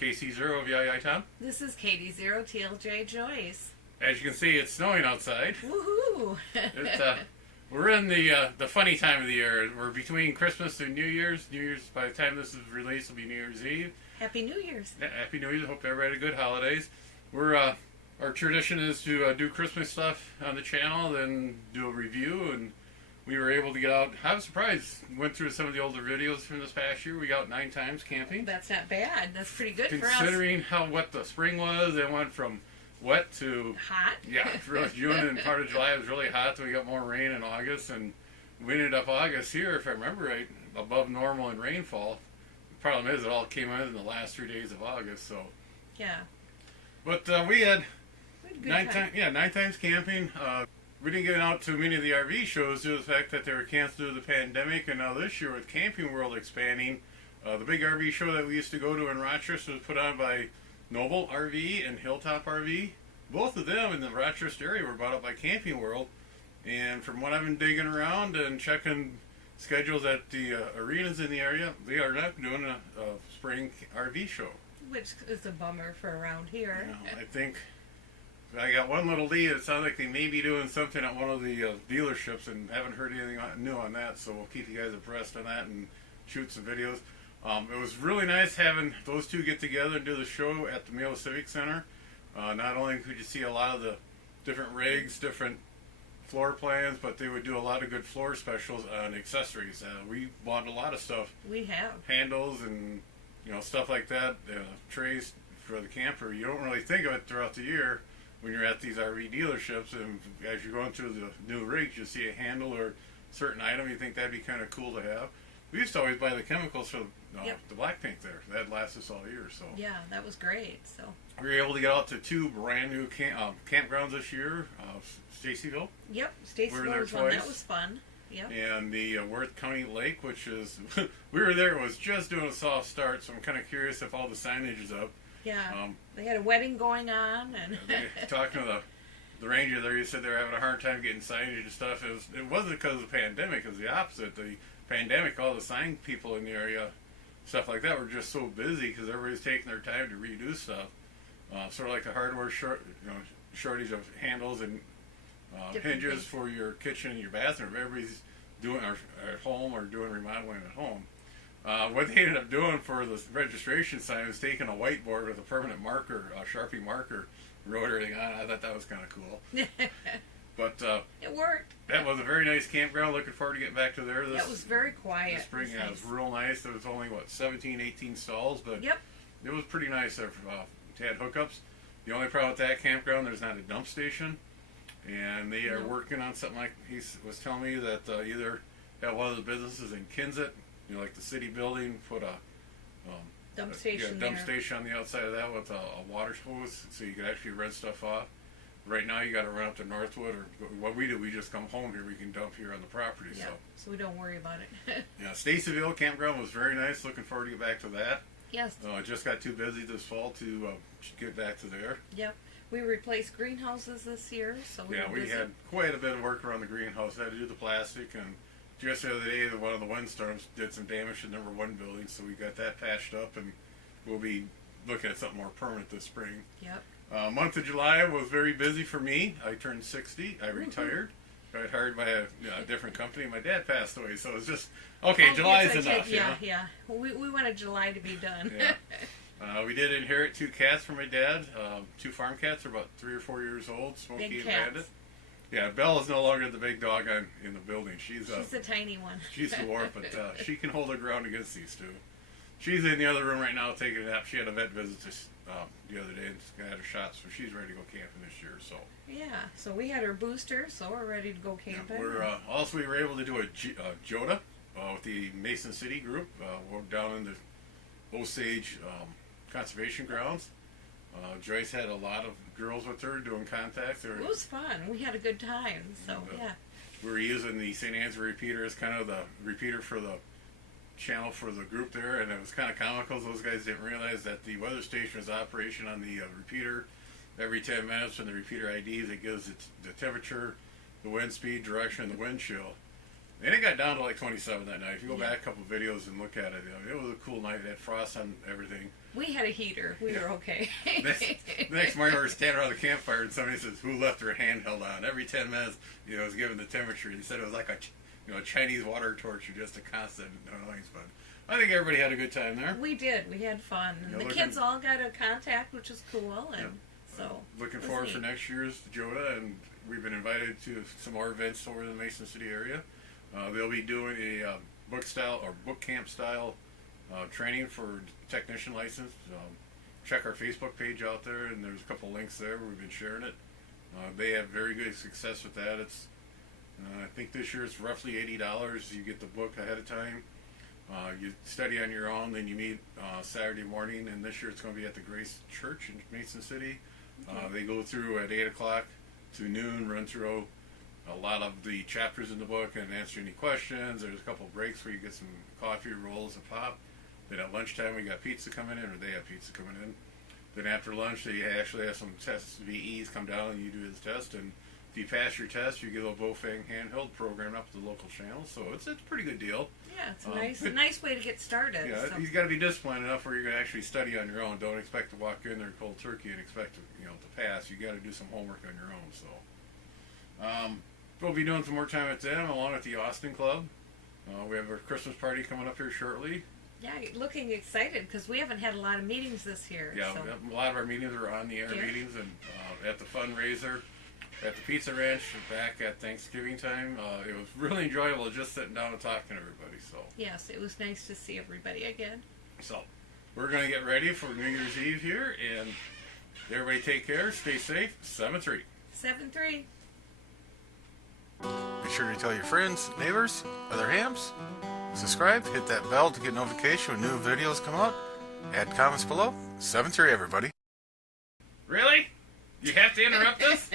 KC0 of Yai Tom. This is Katie0 TLJ Joyce. As you can see, it's snowing outside. Woohoo! We're in the funny time of the year. We're between Christmas and New Year's. New Year's, by the time this is released, will be New Year's Eve. Happy New Year's. Yeah, Happy New Year's. Hope everybody had a good holidays. Our tradition is to do Christmas stuff on the channel, then do a review, and we were able to get out. I was surprised. Went through some of the older videos from this past year. We got out 9 times camping. That's not bad. That's pretty good for us. Considering how wet the spring was, it went from wet to hot. Yeah, for June and part of July it was really hot. Then we got more rain in August, and we ended up August here, if I remember right, above normal in rainfall. The problem is it all came in the last 3 days of August. So yeah, but we had good 9 times camping. We didn't get out to many of the RV shows due to the fact that they were canceled due to the pandemic, and now this year with Camping World expanding, the big RV show that we used to go to in Rochester was put on by Noble RV and Hilltop RV. Both of them in the Rochester area were brought up by Camping World, and from what I've been digging around and checking schedules at the arenas in the area, they are not doing a spring RV show. Which is a bummer for around here. I think I got one little lead. It sounds like they may be doing something at one of the dealerships, and haven't heard anything new on that, so we'll keep you guys abreast on that and shoot some videos. It was really nice having those two get together and do the show at the Mila Civic Center. Not only could you see a lot of the different rigs, different floor plans, but they would do a lot of good floor specials on accessories. We bought a lot of stuff. We have handles and stuff like that, trays for the camper. You don't really think of it throughout the year when you're at these RV dealerships, and as you're going through the new rigs, you see a handle or a certain item, you think that'd be kind of cool to have. We used to always buy the chemicals for the black paint there. That lasts us all year. So yeah, that was great. So we were able to get out to 2 brand new campgrounds this year. Stacyville. Yep, Stacyville was one. That was fun. Yep. And the Worth County Lake, which is we were there. It was just doing a soft start, so I'm kind of curious if all the signage is up. Yeah, they had a wedding going on, and talking to the ranger there, he said they were having a hard time getting signage and stuff. It wasn't because of the pandemic; it was the opposite. The pandemic, all the sign people in the area, stuff like that, were just so busy because everybody's taking their time to redo stuff. Sort of like the hardware shortage of handles and hinges for your kitchen and your bathroom. Everybody's doing at home or doing remodeling at home. What they ended up doing for the registration sign was taking a whiteboard with a permanent marker, a Sharpie marker, wrote everything on it. I thought that was kind of cool. But it worked. That was a very nice campground. Looking forward to getting back to there. That was very quiet. This spring, it was real nice. There was only, 17, 18 stalls, but yep, it was pretty nice. It had hookups. The only problem with that campground, there's not a dump station. And they are working on something like, he was telling me that either have one of the businesses in Kinset, like the city building, put a dump station station on the outside of that with a water hose, so you could actually rent stuff off. Right now, you got to run up to Northwood, or what we do, we just come home here. We can dump here on the property. Yeah, so we don't worry about it. Yeah, Stacyville campground was very nice. Looking forward to get back to that. Yes. Just got too busy this fall to get back to there. Yep. We replaced greenhouses this year, so we had quite a bit of work around the greenhouse. I had to do the plastic, and just the other day, one of the windstorms did some damage to number 1 building, so we got that patched up, and we'll be looking at something more permanent this spring. Yep. Month of July was very busy for me. I turned 60. I retired. Got hired by a different company. My dad passed away, so it was just, July's enough. Yeah. We wanted July to be done. Yeah. We did inherit 2 cats from my dad. 2 farm cats. They're about 3 or 4 years old. Smokey and Bandit. Yeah, Belle is no longer the big dog in the building. She's a tiny one. She's a dwarf, but she can hold her ground against these 2. She's in the other room right now taking a nap. She had a vet visit the other day and had her shots, so she's ready to go camping this year. So yeah, so we had her booster, so we're ready to go camping. Yeah, we were able to do a JOTA with the Mason City group. We're down in the Osage Conservation Grounds. Joyce had a lot of girls with her doing contacts. It was fun. We had a good time. So yeah, we were using the St. Anne's repeater as kind of the repeater for the channel for the group there, and it was kind of comical. Those guys didn't realize that the weather station was operation on the repeater every 10 minutes. When the repeater IDs, it gives it the temperature, the wind speed, direction, and the wind chill. And it got down to like 27 that night. If you go Yeah. back a couple videos and look at it, it was a cool night. It had frost on everything. We had a heater. We were okay. Next morning, we were standing around the campfire, and somebody says, "Who left their handheld on?" Every 10 minutes, it was given the temperature. He said it was like a Chinese water torture, just a constant noise. But I think everybody had a good time there. We did. We had fun. And Yeah, the looking- kids all got a contact, which is cool. And so Looking it was forward for neat. next year's JOTA, and we've been invited to some more events over in the Mason City area. They'll be doing a boot camp style training for technician license. Check our Facebook page out there, and there's a couple links there. We've been sharing it. They have very good success with that. It's I think this year it's roughly $80. You get the book ahead of time. You study on your own, then you meet Saturday morning, and this year it's going to be at the Grace Church in Mason City. They go through at 8 o'clock to noon, run through a lot of the chapters in the book and answer any questions. There's a couple breaks where you get some coffee, rolls, and pop. Then at lunchtime we got pizza coming in, or they have pizza coming in. Then after lunch they actually have some tests, VEs come down and you do this test, and if you pass your test you get a little Bofang handheld program up to the local channel. So it's a pretty good deal. Yeah, it's Good- a nice way to get started. Yeah, so. you got to be disciplined enough where you're going to actually study on your own. Don't expect to walk in there cold turkey and expect to pass. You got to do some homework on your own. So, we'll be doing some more time at them along with the Austin Club. We have our Christmas party coming up here shortly. Yeah, looking excited because we haven't had a lot of meetings this year. Yeah, so. a lot of our meetings are on the air Yeah. meetings, and at the fundraiser, at the Pizza Ranch, back at Thanksgiving time. It was really enjoyable just sitting down and talking to everybody. So. Yes, it was nice to see everybody again. So, we're going to get ready for New Year's Eve here, and everybody take care, stay safe, 7-3. 7-3. Be sure to tell your friends, neighbors, other hams, subscribe, hit that bell to get notification when new videos come out, add comments below. 7-3, everybody. Really? You have to interrupt us?